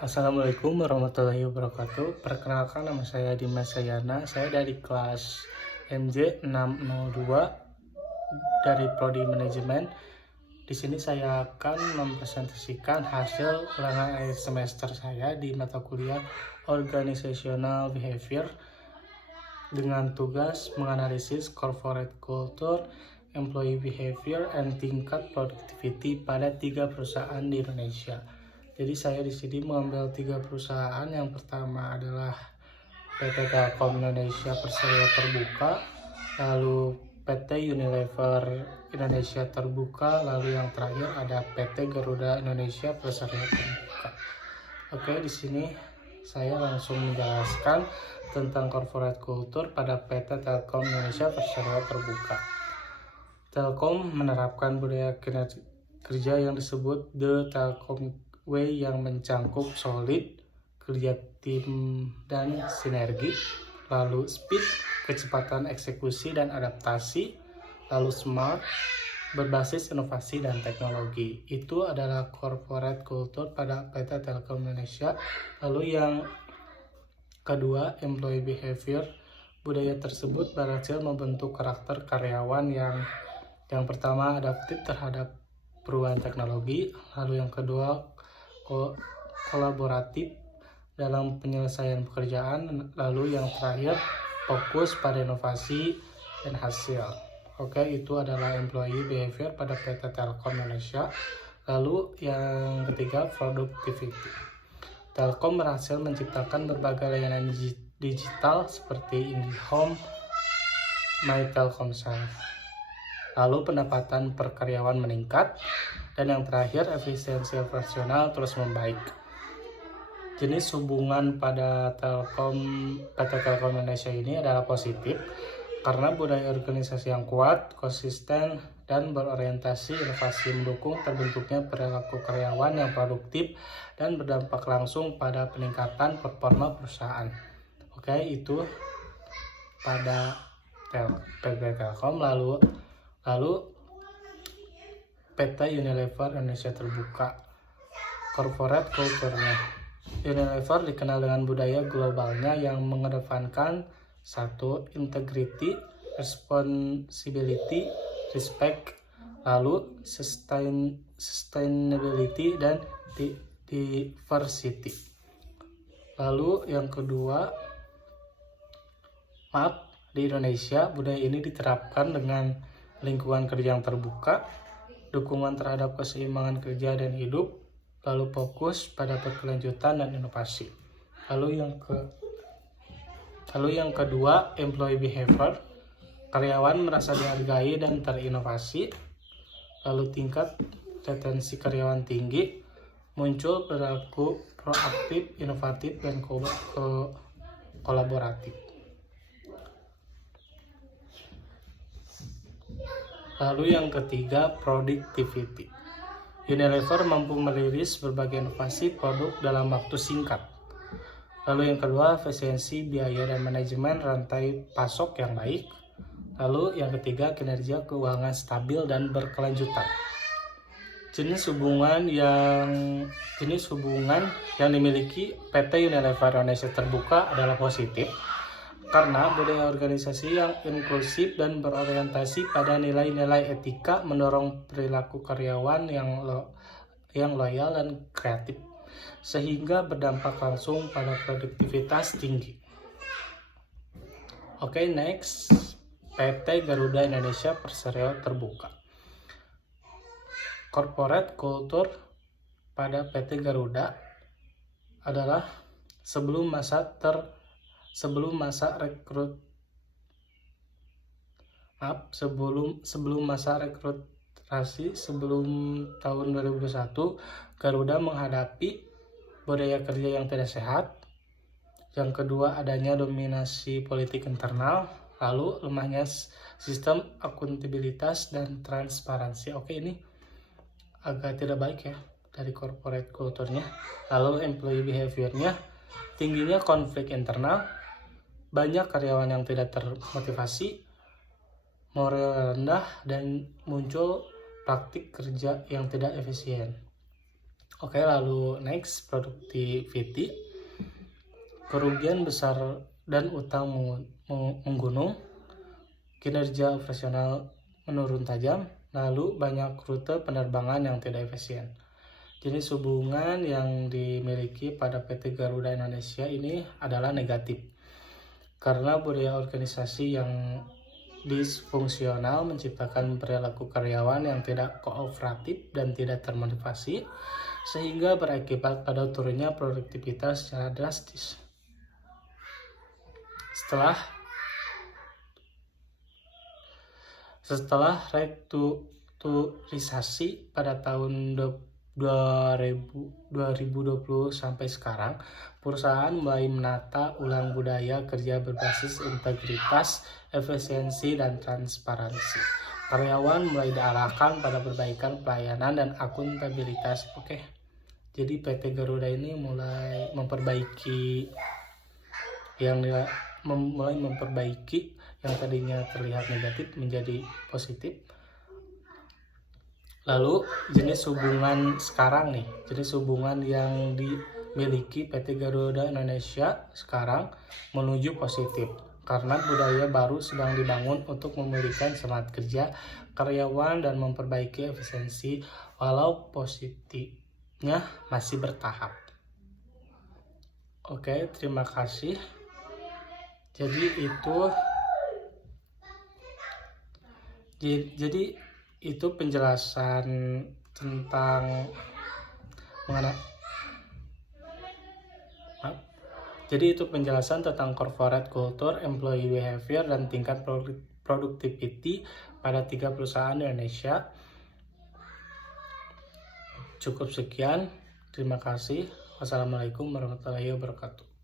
Assalamualaikum warahmatullahi wabarakatuh. Perkenalkan, nama saya Dimas Sayana. Saya dari kelas MJ 602 dari Prodi Manajemen. Di sini saya akan mempresentasikan hasil ulangan akhir semester saya di mata kuliah Organizational Behavior dengan tugas menganalisis corporate culture, employee behavior, and tingkat productivity pada 3 perusahaan di Indonesia. Jadi saya di sini mengambil 3 perusahaan. Yang pertama adalah PT Telkom Indonesia Persero Terbuka, lalu PT Unilever Indonesia Terbuka, lalu yang terakhir ada PT Garuda Indonesia Persero Terbuka. Oke, di sini saya langsung menjelaskan tentang corporate culture pada PT Telkom Indonesia Persero Terbuka. Telkom menerapkan budaya kerja yang disebut The Telkom Way yang mencangkup solid, kerja tim dan sinergi, lalu speed, kecepatan eksekusi dan adaptasi, lalu smart, berbasis inovasi dan teknologi. Itu adalah corporate culture pada PT Telkom Indonesia. Lalu yang kedua, employee behavior. Budaya tersebut berhasil membentuk karakter karyawan yang pertama adaptif terhadap perubahan teknologi, lalu yang kedua kolaboratif dalam penyelesaian pekerjaan, lalu yang terakhir fokus pada inovasi dan hasil. Oke, itu adalah employee behavior pada PT Telkom Indonesia. Lalu yang ketiga, productivity. Telkom berhasil menciptakan berbagai layanan digital seperti IndiHome, MyTelkomsel. Lalu pendapatan per karyawan meningkat, dan yang terakhir efisiensi operasional terus membaik. Jenis hubungan pada PT Telkom Indonesia ini adalah positif karena budaya organisasi yang kuat, konsisten, dan berorientasi inovasi mendukung terbentuknya perilaku karyawan yang produktif dan berdampak langsung pada peningkatan performa perusahaan. Oke, itu pada PT Telkom. Lalu PT Unilever Indonesia Terbuka, corporate culture-nya. Unilever dikenal dengan budaya globalnya yang mengedepankan 1. Integrity, responsibility, respect, lalu sustainability dan diversity. Lalu yang kedua, di Indonesia budaya ini diterapkan dengan lingkungan kerja yang terbuka, dukungan terhadap keseimbangan kerja dan hidup, lalu fokus pada berkelanjutan dan inovasi. Lalu yang kedua, employee behavior. Karyawan merasa dihargai dan terinovasi. Lalu tingkat retensi karyawan tinggi, muncul perilaku proaktif, inovatif, dan kolaboratif. Lalu yang ketiga, productivity. Unilever mampu merilis berbagai inovasi produk dalam waktu singkat. Lalu yang kedua, efisiensi biaya dan manajemen rantai pasok yang baik. Lalu yang ketiga, kinerja keuangan stabil dan berkelanjutan. Jenis hubungan yang dimiliki PT Unilever Indonesia Terbuka adalah positif karena budaya organisasi yang inklusif dan berorientasi pada nilai-nilai etika mendorong perilaku karyawan yang loyal dan kreatif, sehingga berdampak langsung pada produktivitas tinggi. Oke, next, PT Garuda Indonesia Persero Terbuka. Corporate culture pada PT Garuda adalah sebelum masa rekrutasi sebelum tahun 2021, Garuda menghadapi budaya kerja yang tidak sehat. Yang kedua, adanya dominasi politik internal, lalu lemahnya sistem akuntabilitas dan transparansi. Oke, ini agak tidak baik ya dari corporate culture-nya. Lalu employee behavior-nya, tingginya konflik internal, banyak karyawan yang tidak termotivasi, moral rendah, dan muncul praktik kerja yang tidak efisien. Oke, lalu next, productivity. Kerugian besar dan utang menggunung, kinerja operasional menurun tajam, lalu banyak rute penerbangan yang tidak efisien. Jenis hubungan yang dimiliki pada PT Garuda Indonesia ini adalah negatif, karena budaya organisasi yang disfungsional menciptakan perilaku karyawan yang tidak kooperatif dan tidak termotivasi, sehingga berakibat pada turunnya produktivitas secara drastis. Setelah restrukturisasi pada tahun 2020 sampai sekarang, perusahaan mulai menata ulang budaya kerja berbasis integritas, efisiensi, dan transparansi. Karyawan mulai diarahkan pada perbaikan pelayanan dan akuntabilitas. Oke, jadi PT Garuda ini mulai memperbaiki yang tadinya terlihat negatif menjadi positif. Lalu jenis hubungan sekarang nih, jenis hubungan yang dimiliki PT Garuda Indonesia sekarang menuju positif, karena budaya baru sedang dibangun untuk memberikan semangat kerja karyawan dan memperbaiki efisiensi, walau positifnya masih bertahap. Oke, terima kasih. Jadi itu penjelasan tentang corporate culture, employee behavior, dan tingkat productivity pada 3 perusahaan di Indonesia. Cukup sekian. Terima kasih. Wassalamualaikum warahmatullahi wabarakatuh.